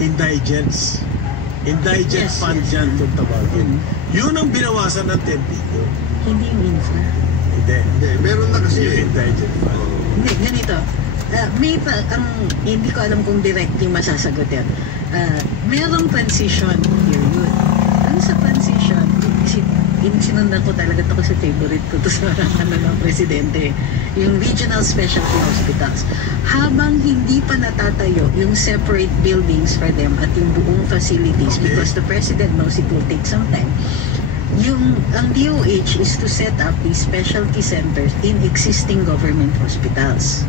indigents. Indigent fund yan kung tawagin. Yun ang binawasan ng 10 billion. Hindi yung infra. Hindi, meron na kasi yung indigent fund. Hindi, ganito. Hindi ko alam kung directly masasagot yan. Merong transition period. Ang sa transition, sinundan ko talaga ito kasi favorite ko to sa ng presidente, yung regional specialty hospitals. Habang hindi pa natatayo yung separate buildings for them at yung buong facilities, because the president knows it will take some time, ang DOH is to set up these specialty centers in existing government hospitals.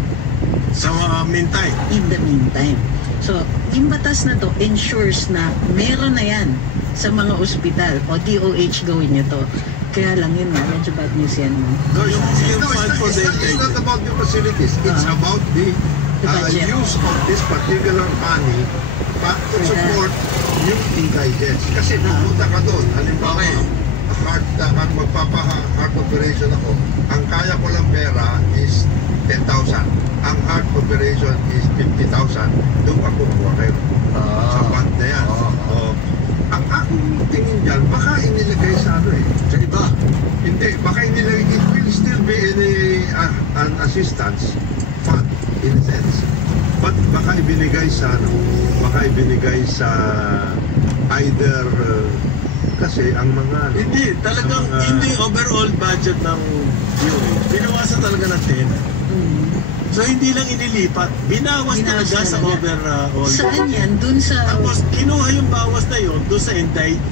Sa meantime? In the meantime. So, yung batas na to ensures na meron na yan sa mga ospital. O DOH gawin nyo to. Kaya lang yun nga, medyo bad news yan. No, it's not about the facilities. It's about the use of this particular money to support yung indigents. Kasi pupunta ka doon, halimbawa, magpapa-heart operation ako, ang kaya ko lang pera is 10,000. Ang heart operation is 50,000. Doon ka kukuha kayo. Sa band na yan. Ang aking tingin dyan, baka inilagay sa ano eh. Sa iba? Hindi, baka inilagay, it will still be an assistance fund in a sense. But baka ibinigay sa ano, baka ibinigay sa either kasi ang mga hindi, talagang hindi overall budget ng DOH. Binawasan talaga ng 10. So hindi lang inilipat, binawas talaga sa overall. Saan yan? Dun sa... Tapos kinuha yung bawas na yun doon sa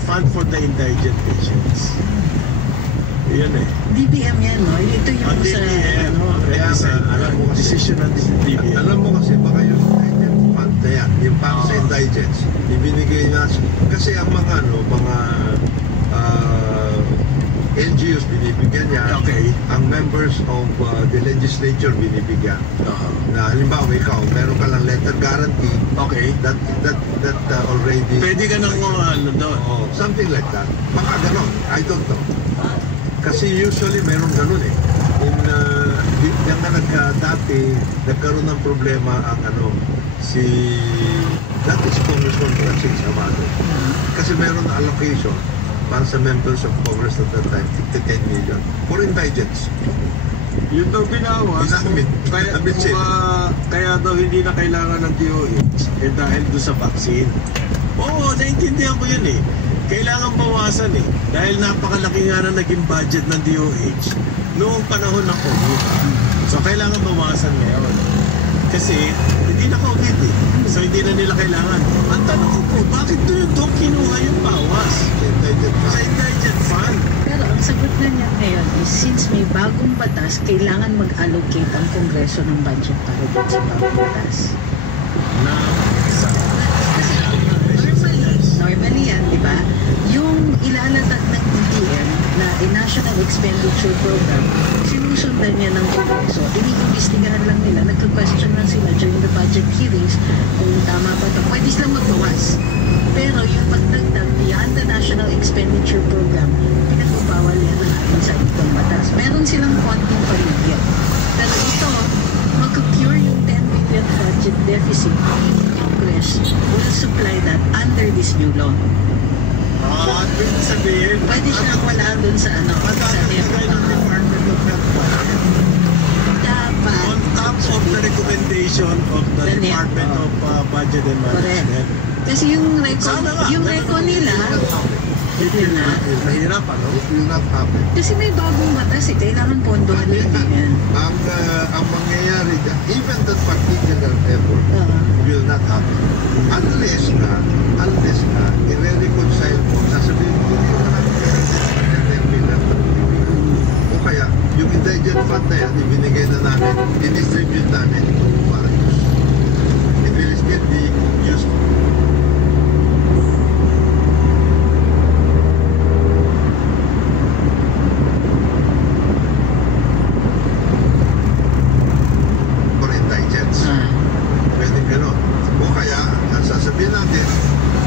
fund for the indigent patients. Yan eh. DBM yan, no? Ito yung sa... DBM. Alam mo kasi, decision ng DBM. Alam mo kasi baka yung indigent fund na yan, yung para sa indigents, ibinigay na, kasi ang mga NGOs binibigyan niya, ang members of the legislature binibigyan. Na halimbawa ikaw, meron ka lang letter guarantee, that already... Pwede ka nang doon. Something like that. Baka ganon, I don't know. Kasi usually meron ganon eh. Yan nga dati, nagkaroon ng problema ang that is Congressman Francis Amado. Kasi meron na allocation para sa members of Congress at that time, 10 million for indigents. Yun daw binawas. Kaya daw hindi na kailangan ng DOH dahil doon sa vaccine. Oo, naintindihan ko yun eh. Kailangan bawasan eh. Dahil napakalaki nga na naging budget ng DOH noong panahon ng COVID. So kailangan bawasan ngayon. Kasi hindi na COVID eh. So hindi na nila kailangan. Ang tanong ko po, bakit doon kinuha yung bawas? Sa indigent fund. Pero ang sagot na niya ngayon is since may bagong batas, kailangan mag-allocate ang Kongreso ng budget para doon sa bagong batas. Normally yan, di ba? Yung ilalatag ng DBM na National Expenditure Program, sinusundan niya ng Kongreso. Iniimbestigahan lang nila, nagka-question lang sila during the budget hearings kung tama pa ito. Pwede silang magbawas. Pero yung pagdagdag beyond the National Expenditure Program, pinagbabawal yan ang ayon sa itong batas. Meron silang konting paligid. Pero ito, mag-cure yung 10 billion budget deficit, Congress will supply that under this new law. Ibig sabihin, pwede silang wala doon sa sa Department of Health. Dapat. On top of the recommendation of the Department of Budget and Management. Kasi yung reco nila, mahirap, ano? It will not happen. Kasi may bagong batas eh, kailangan pondohan din yan. Ang mangyayari dyan, even that particular effort will not happen. Unless na, i-reconcile mo, sasabihin mo, hindi ko na o kaya, yung indigent fund na yan, ibinigay na namin, i-distribute namin para use. It will still be used. Sabihin natin,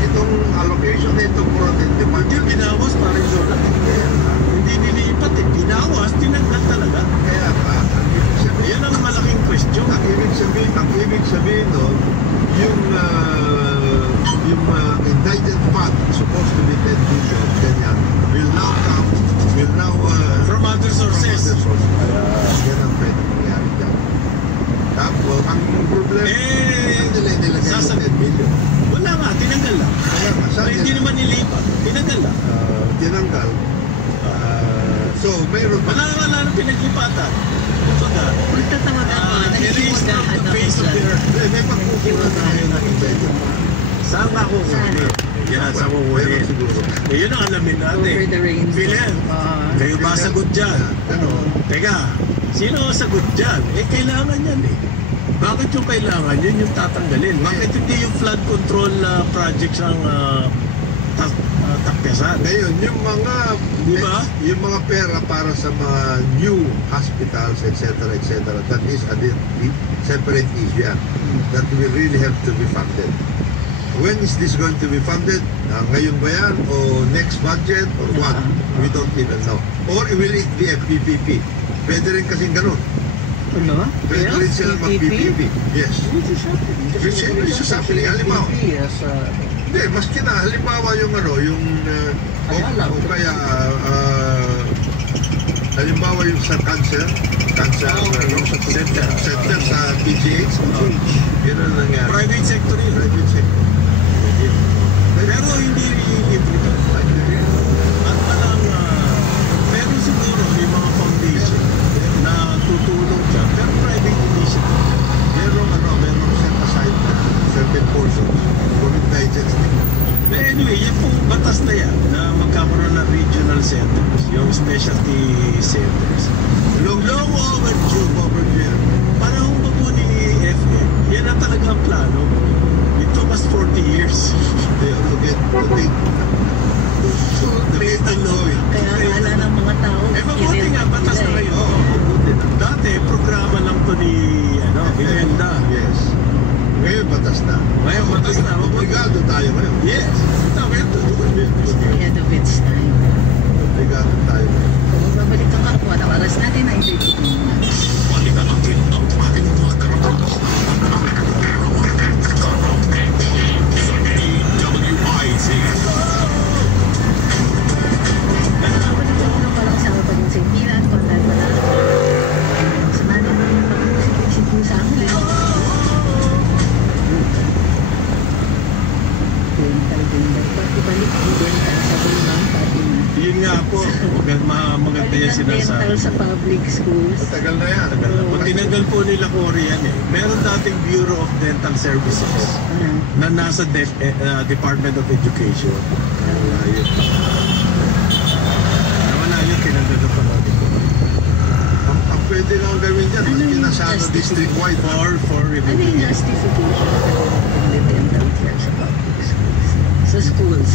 itong allocation na ito for the department. Binawas pa rin doon. Hindi nilipat eh. Binawas, tinanggal talaga. Kaya pa, yan ang malaking question. Ang ibig sabihin doon, yung indigent fund supposed to be 10 billion, ganyan, will now come, From other sources. Yan ang pwede mangyari dyan. Tapos, ang problema, saan nila nilagay yung 10 billion? Wala nga, tinanggal lang. Kaya nga, saan Hindi nila? naman nilipat. Tinanggal lang. Tinanggal. So, mayroon pa. Wala na pinaglipatan. Kumbaga, Magtatawagan mo, erase from the face of the earth. May pagkukulang na ngayon ng indigent fund. Saan ka kukunin? Yan, sa kukunin. Meron siguro. Eh, yun ang alamin natin. Over the range. Philip, kayo ba sagot dyan? Ganon. Teka, sino ang sagot dyan? Eh, kailangan yan eh. Bakit yung kailangan? Yun yung tatanggalin. Bakit hindi yung flood control projects ang takyasan? Ngayon, yung mga Di ba? yung mga pera para sa mga new hospitals, etc., that is a separate issue yan. That will really have to be funded. When is this going to be funded? Ngayon ba yan? O next budget? Or what? We don't even know. Or will it be a PPP? Pwede rin kasing ganun. Ano? Pwede rin sila mag-PPP. Yes. Which is happening. Which is happening. Halimbawa. Hindi, maski na, halimbawa yung o kaya, halimbawa yung sa cancer center sa PGH, yun ang nangyari. Private sector yun. Private sector. Pero hindi i-implement. At talang, meron siguro yung mga foundation na tutulong dyan. Pero private initiative. Meron set aside na certain portions for indigents. Anyway, yung pong batas na yan na magkakaroon ng regional centers, yung specialty centers. Long overdue. Parang ba po ni FM, yan ang talagang plano. It took us 40 years. They have to get to take Create a law. Kaya akala ng mga tao. Eh, mabuti nga, batas na ngayon. Oo, mabuti na. Dati, programa lang to ni Imelda. Yes. Ngayon, batas na. Ngayon, batas na. Obligado tayo ngayon. Yes. Ito, we have to do it. Ahead of its time. Obligado tayo ngayon. Kung magbabalik ang kakuha ng oras natin ay 32 minutes. Balikan natin ang ating mga karapatan. Sa DWIZ. Nagpapalagay pa lang sa kapag yung Saint-Milan, Conrad Wala. Sa manin mo yung pag-usip-isip sa akin. Ibalik yung dental sa bulmang pati na. Yun nga po. Maganda yan sinasabi. Dental sa public schools. Matagal na yan. Pag tinanggal po nila Korean meron dating Bureau of Dental Services na nasa Department of Education. Nawala yun. Tinanggal na pa natin po. Ang pwede lang gawin dyan, Ano yung kinasano district-wide. For Ano yung review. justification for the dental care sa public schools? Sa schools.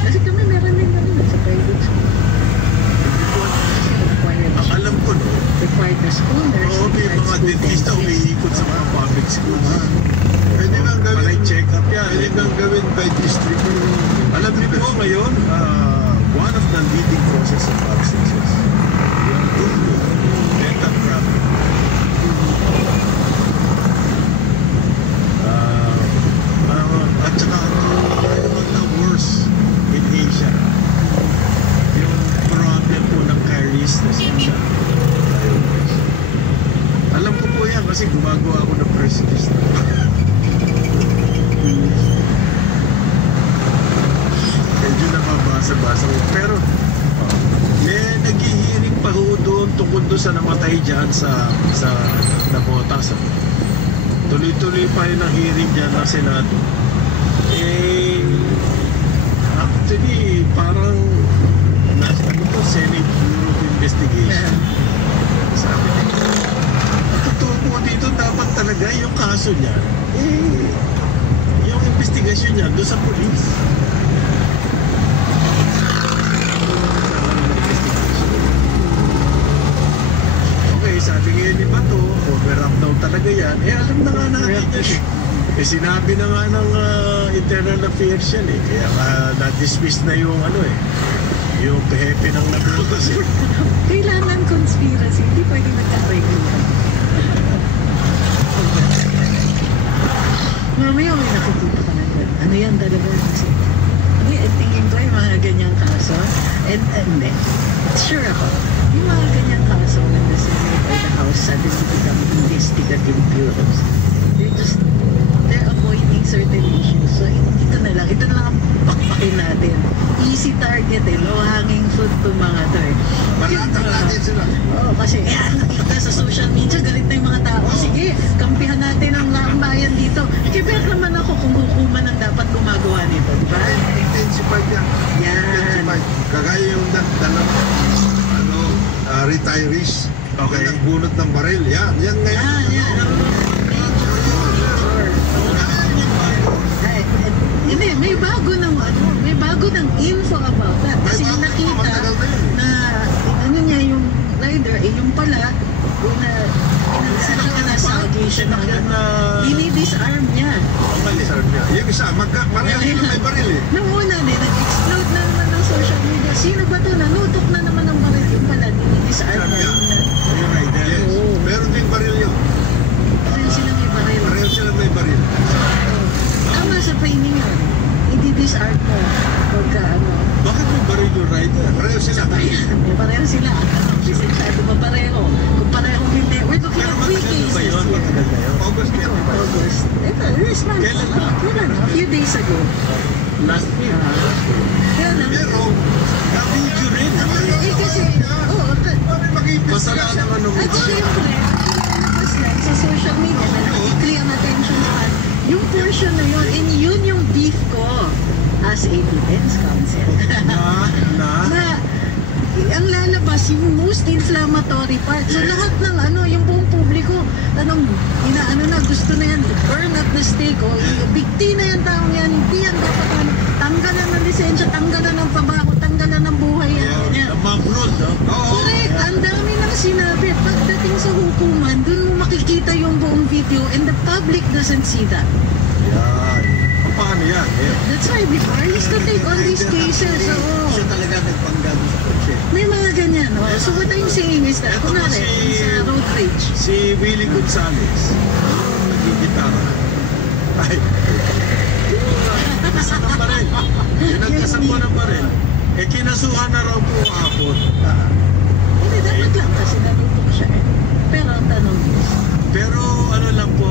Kasi kami meron din naman sa private schools. Ang alam ko no, Required na school nurse. may mga dentista umiikot sa mga public schools. Pwede lang gawin. Panay check-up yan. Pwede lang gawin by district. Alam niyo po ngayon, one of the leading causes of absences, yung dental problem. At saka, the worst in Asia, yung problem po ng carelessness siya. Alam ko po yan kasi gumagawa ako ng press list. Medyo nababasa-basa ko. Pero, naghihiring pa ho doon tungkol doon sa namatay dyan sa Nabotas. Tuloy-tuloy pa yung hearing dyan ng Senado. Actually, parang Senate Bureau of Investigation. Sabi nila, totoo po dito dapat talaga yung kaso niya, yung investigasyon niya doon sa police. Okay, sabi ngayon ni Bato, over-up daw talaga yan. Alam na nga natin yan. Sinabi na nga ng internal affairs yan Kaya na-dismiss na yung yung hepe ng nabutas Kailangan conspiracy. Hindi pwede magka-arreglo. Mamaya may nakikita ka na dyan. ano yan talaga kasi tingin ko yung mga ganyang kaso and hindi, sure ako yung mga ganyang kaso when the Senate or the House suddenly become investigative bureaus, they're avoiding certain issues. So ito na lang ang pakpakin natin. Easy target low hanging fruit to mga to Balatan natin sila. Oo, kasi nakita sa social media, galit na yung mga tao. Sige, kampihan natin ang bayan dito. Kaya naman ako kung hukuman ang dapat gumagawa nito, di ba? Intensified yan. Yan. Intensified. Kagaya yung retirees. Okay. Na nagbunot ng baril. Yan ngayon. Yan. Sure. Ay, hindi, may bago ng info about that. Kasi May bago, nakita matagal na yun. na ano niya yung rider, yung pala, sinakyan na sa allegation na dinidisarm niya. Yung isa, pareho sila may baril eh. Nung una nag-explode na naman ng social media. Sino ba ito? Nanutok na naman ng baril. Yung pala, dinidisarm niya. Yung rider. Yes. Oo. Meron din baril yun. Pareho sila may baril. Pareho sila may baril. Tama sa training yun. I-disarm mo. Pagka Bakit may baril yung rider? Pareho sila. pareho sila. Lisensado ba pareho? Kung pareho hindi, we're looking Pero at three matagal na cases ba yun? here. Matagal na yun? August 25. August. This month. Kailan ba? A few days ago. Last week. Kaya lang. Pero, Na-video rin. Kasi, bakit mag-iimbestiga Masala siya? naman nung at syempre, lumabas lang sa social media na weekly ang attention span. Yung portion na yun, and yun yung beef ko as a defense counsel. na ang lalabas yung most inflammatory part. So lahat ng yung buong publiko, gusto na yan, burn at the stake, bigti na yan taong yan, hindi yan dapat tanggalan ng lisensya, tanggalan ng pabaho, tanggalan ng buhay yan. Namabrod, no? Correct, ang dami nang sinabi. Pagdating sa hukuman, dun mo makikita yung buong video and the public doesn't see that. Yan. Paano yan? That's why before, I used to take on these cases. Siya talaga nagpanggago sa kotse. May mga ganyan. So what I'm saying is that, kunwari, sa road rage, Si Willie Gonzalez, yung nagigitara. Ay, yung nagkasan ng baril. Yung nagkasan mo ng baril. Kinasuhan na raw po hapon. hindi dapat lang kasi nalutok siya Pero ang tanong is, Pero ano lang po,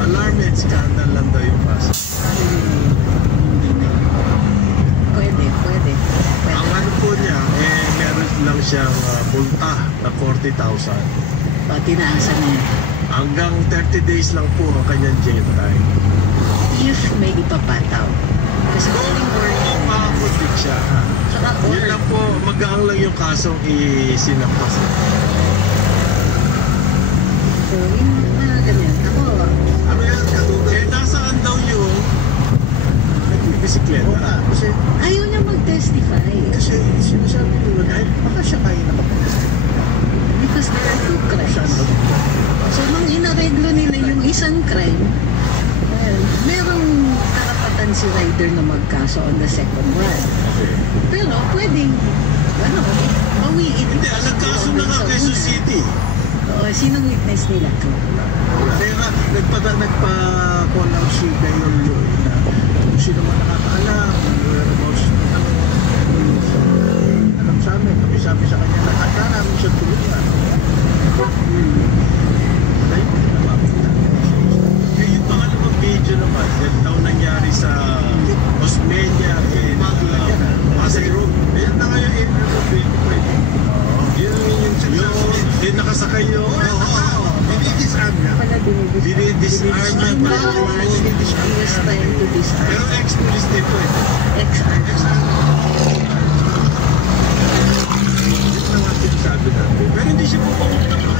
alarm and scandal lang daw yung kaso. pwede. Ang ano po niya, meron lang siyang multa na 40,000. Tinaasan niya. Hanggang 30 days lang po ang kanyang jail time. If may ipapataw. Kasi calling or Makakonvict siya. saka Yun lang po, magaang lang yung kasong isinampas. So, yung mga ganyan. Ako, Ano yan? Katugay. Nasaan daw yung nagbibisikleta? Kasi ayaw niya mag-testify. sinasabi nila dahil baka siya kayo nakapag-testify. Because there are two crimes. So, nung inareglo nila yung isang crime, well, merong karapatan si rider na magkaso on the second one. Pero, pwedeng, bawiin. Hindi, nagkaso na nga Quezon City. Oo, sinong witness nila? Kaya nga, nagpa-call out si Mayor Lloyd na kung sino man nakakaalam, whereabouts ng alam sa amin, kami sabi sa kanya na handa namin siya tulungan. Dahil hindi na makita. Yung pangalawang video naman, yan daw nangyari sa Osmeña in Pasay Road. Ayan na nga yung April of 2020. Yung nakasakay yung Dinidisarm niya. Pala dinidisarm na He was trying to disarm. Pero ex-police din po ito. Ex-arm. Yun na nga sinasabi natin. Pero hindi siya pumunta na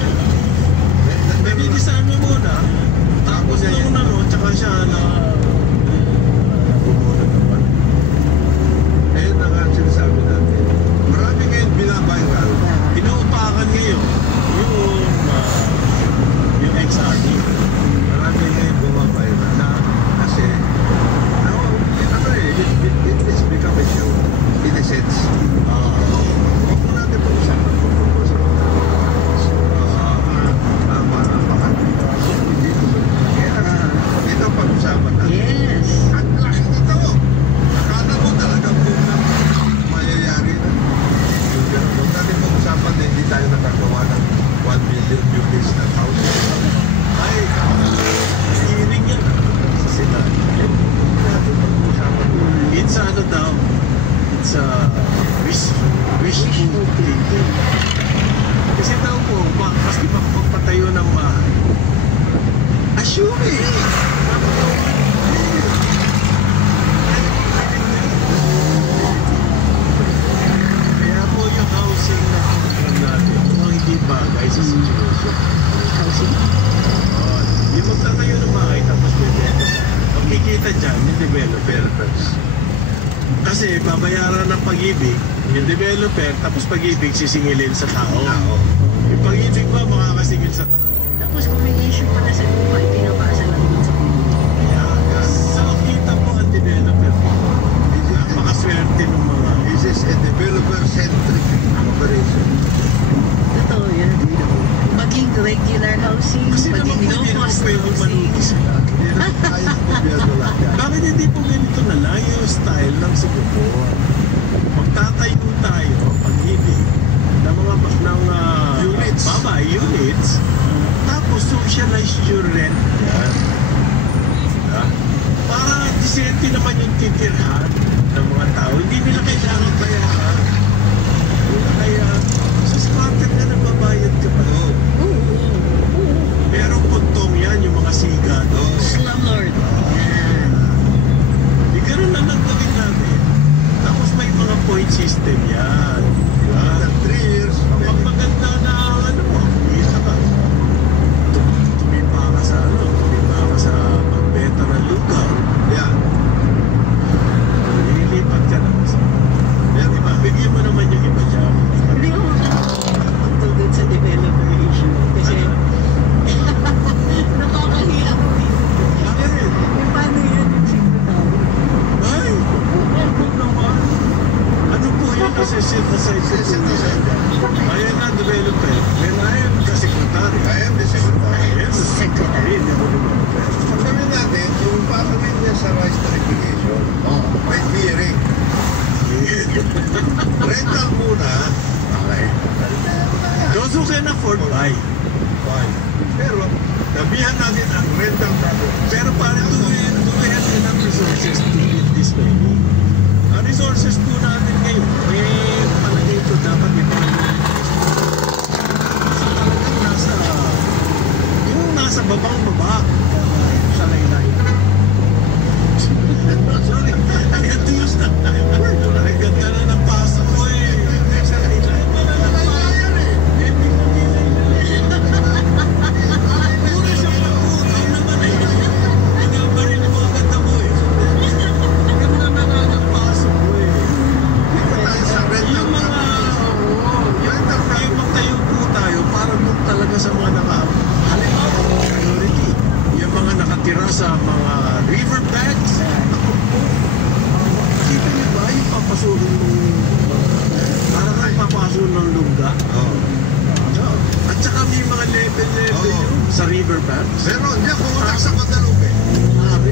dinidisarm na muna. Tapos nung tsaka siya na Bumulat naman. Ayun na nga sinasabi natin. Marami ngayon binaviral. inuupakan ngayon yung ex-RD. Marami ngayon bumaviral na kasi it is become a show in a sense. Huwag mo natin pag-usapan. Kaya po yung housing na program natin, mukhang hindi bagay sa situation. Housing? Yung magtatayo ng bahay tapos bibenta. Ang kikita dyan, yung developers. Kasi babayaran ng pag-ibig, yung developer, tapos pag-ibig sisingilin sa tao. Yung pag-ibig ba makakasingil sa tao? Tapos kung may issue pala sa lupa, pinapasa lang dun sa community. Kaya sa kita po ang developer. Napakaswerte ng mga... This is a developer-centric operation. Totoo yan. Maging regular housing, Kasi naman maging po hindi naman no-cost pwedeng housing. malugi sila. Hindi na tayo sa gobyerno lang yan. Bakit hindi po ganito na lang yung style ng Singapore? Magtatayo tayo, pag-ibig, ng mga Units. Babay, units. Tapos socialize your rent yan. Diba? Para disente naman yung titirhan ng mga tao. Hindi nila kailangan bayaran. Kaya sa squatter ka nagbabayad ka pa. Pero puntong yan, yung mga siga. Slumlord. Yan. Di ganun lang ang gawin natin. Tapos may mga point system yan. Diba? After 3 years, Pag maganda na ano mo, isa ka. Tumipa ka sa pagbenta ng lugar. yeah. Lilipat ka na kasi. Kaya diba, bigyan mo naman yung iba dyan. Hindi ko makakatugod sa developer issue. Kasi nakakahiya ko dito. Bakit? Yung paano yan yung secretary? Ay! Huwag naman. Ano po yun? Nasisynthesize ko. Ayan na, developer. When I am the secretary. I am the secretary. Yes. Secretary. Hindi ako developer. Ang gawin natin, yung pagawin niya sa rice tariffication, may hearing. Rental muna. Okay. Those who can afford, buy. Fine. Pero, nabihan natin ang rental problem. Pero parang do we have enough resources to meet this many? Ang resources po natin ngayon, may palagay ito dapat ito. Yung nasa babang baba sa laylay. Sorry, ay atiyos na. Ay ganda na ng paso ko eh. Sa laylay. Wala na bayan eh. Hindi ko nila. Puro siya pagpukaw naman eh. Nagabarin mo agad ako eh. Ganda na ng paso ko eh. Dito tayo sa rental Yung mga, yung magtayo po tayo para doon talaga sa mga priority. Yung mga nakatira sa mga riverbanks. Ako po. Kita niyo ba yung papasulong para kang papasok ng lungga? At saka may mga level yun sa riverbanks. Pero hindi ako utak sa Guadalupe. Sabi.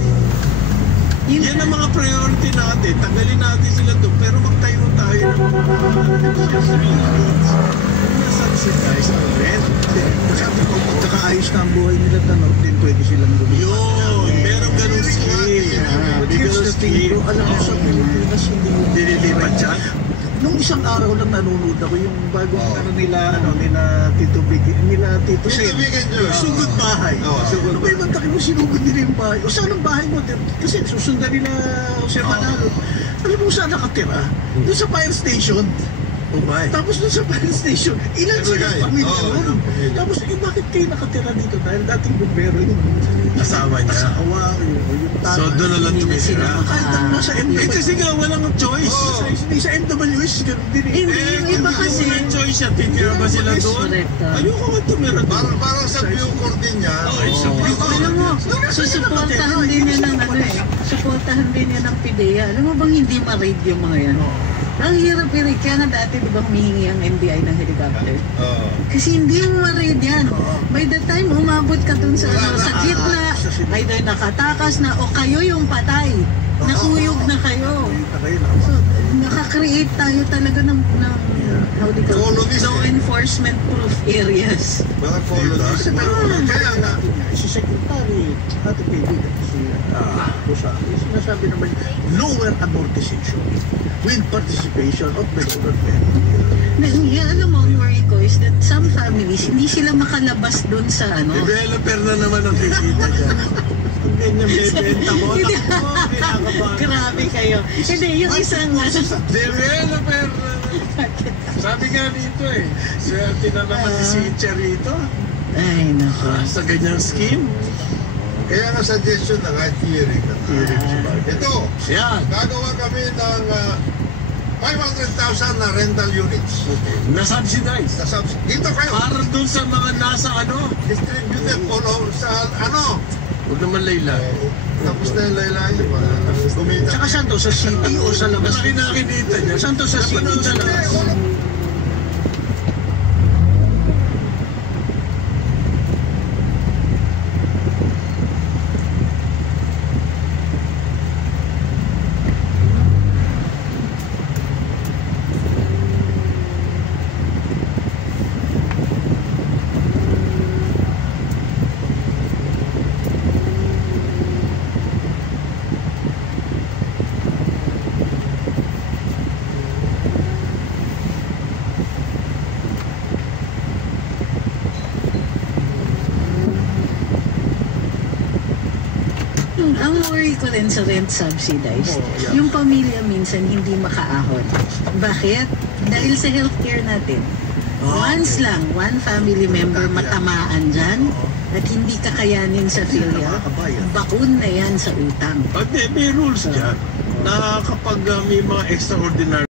Yan ang mga priority natin. Tanggalin natin sila doon. Pero magtayo tayo ng mga needs. Subsidize ang rent. Sabi ko, pagkakaayos na ang buhay nila, tanong din pwede silang lumipat. Yun! Meron ganun scheme. May ganun scheme. Alam ko sa Pilipinas, hindi yung Dililipat dyan? Nung isang araw lang nanonood ako yung bagong nila Tito Biggie, nila Tito Sen. Titubigan nyo. Sugod bahay. Sugod Ano ba yung mantakin mo, sinugod nila yung bahay? O saan ang bahay mo? Kasi susundan nila Jose Manalo. Alam mo saan nakatira? Doon sa fire station. Umay. Tapos doon sa fire station, ilan sila Ilagay. pamilya Oo, doon? ilang pamilya. Tapos, bakit kayo nakatira dito? Dahil dating bumbero yung Asawa niya. asawa, yung So doon na lang Hindi na sila tumitira. kahit ang nasa Eh MWS. kasi nga walang choice. Sa MWS, ganun din eh. Hindi, yung iba kung kasi. walang choice siya, titira ba sila doon? Correct. Ayoko nga tumira doon. Parang sa Bucor din niya. Sa Alam mo, susuportahan din niya ng ano eh. Suportahan din niya ng PIDEA. Alam mo bang hindi ma-raid yung mga yan? Ang hirap-hirap. Kaya nga dati di ba humihingi ang NBI ng helicopter? Kasi hindi mo ma-raid yan. By the time umabot ka dun sa, sa gitna, either nakatakas na o kayo yung patay. Nakuyog na kayo. So, nakakreate tayo talaga ng how do you call it? Colonies Law eh. enforcement proof areas. Mga colonies. Pero Kaya nga, Secretary, ating kaibigan, si Rosario, sinasabi naman, lower amortization with participation of the government. Alam mo, ang worry ko is that some families, hindi sila makalabas doon sa Developer na naman ang kikita dyan. Ang ganyan bebenta mo, Hindi. naku, kinakabahan. Grabe kayo. Hindi, yung isang Developer na naman. Sabi nga dito swerte na naman si Cynthia rito. Ay, naku. Sa ganyang scheme. Kaya nga suggestion na nga, hearing na ito, Yan. gagawa kami ng 500,000 na rental units. Na-subsidize. Dito kayo, Para dun sa mga nasa distributed all over sa huwag naman layla. tapos na yung laylayan. Kumita. Tsaka saan to? Sa city o sa labas? Malaki nakikita niya. Saan to? Sa city o sa labas? Ang worry ko rin sa rent subsidized, Yeah. yung pamilya minsan hindi makaahon. Bakit? Dahil sa healthcare natin. Once lang, one family member matamaan dyan at hindi kakayanin sa PhilHealth, bakun na yan sa utang. May rules dyan na kapag may mga extraordinary